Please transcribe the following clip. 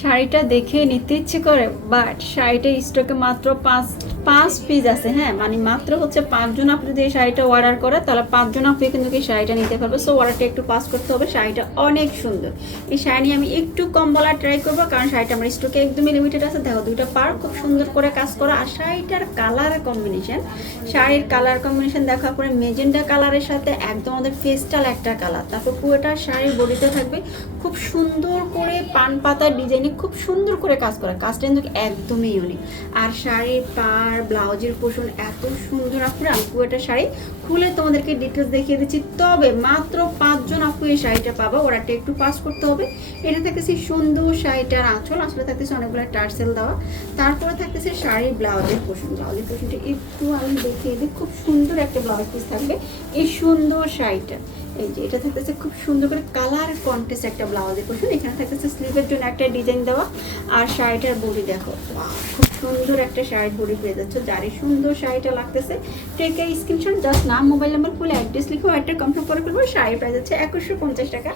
শাড়িটা দেখে নিতে ইচ্ছে করে, বাট শাড়িটা স্টকে মাত্র পাঁচ পাঁচ পিস আছে। হ্যাঁ, মানে মাত্র হচ্ছে 5 জন আপনি যদি এই শাড়িটা অর্ডার করে তাহলে 5 জন আপনি কিন্তু এই শাড়িটা নিতে পারবে। সো অর্ডারটা একটু পাস করতে হবে। শাড়িটা অনেক সুন্দর। এই শাড়ি নিয়ে আমি একটু কম বলার ট্রাই করবো, কারণ শাড়িটা আমার স্টকে একদমই লিমিটেড আছে। দেখো, দুইটা পার খুব সুন্দর করে কাজ করা, আর শাড়িটার কালার কম্বিনেশন, শাড়ির কালার কম্বিনেশন দেখো, পরে মেজেন্ডা কালারের সাথে একদম আমাদের পেস্টাল একটা কালার। তারপর পুরোটা শাড়ির বডিতে থাকবে খুব সুন্দর করে পান পাতার ডিজাইনে খুব সুন্দর করে কাজ করা। কাজটা কিন্তু একদমই ইউনিক। আর শাড়ির পার ব্লাউজের পোষণ এত সুন্দর আপুরা, আমি পুরোটা শাড়ি খুলে তোমাদেরকে ডিটেলস দেখিয়ে দিচ্ছি। তবে মাত্র 5 জন আপু এই শাড়িটা পাবা, ওরাটা একটু পাস করতে হবে। এটা থাকতেছে সুন্দর শাড়িটার আঁচল, আসলে থাকতেছে অনেকগুলো টার্সেল দেওয়া। তারপরে থাকতেছে শাড়ির ব্লাউজের পোষণ। ব্লাউজের পোষণটা একটু আমি দেখিয়ে দিই, খুব সুন্দর একটা ব্লাউজ পিস থাকবে এই সুন্দর শাড়িটা। এই যে এটা থাকতেছে খুব সুন্দর করে কালার কন্টেস্ট একটা ব্লাউজের পোষণ। এখানে থাকতেছে স্লিভের জন্য একটা ডিজাইন দেওয়া। আর শাড়িটার বডি দেখো, খুব সুন্দর একটা শাড়ির বডি পেয়ে যাচ্ছে। যার এই সুন্দর শাড়িটা লাগতেছে টেক এ স্ক্রিনশট, জাস্ট নাম মোবাইল নাম্বার ফুল অ্যাড্রেস লিখো, একটা কনফার্ম করে ফেলবো। শাড়ির প্রাইস হচ্ছে 2150 টাকা।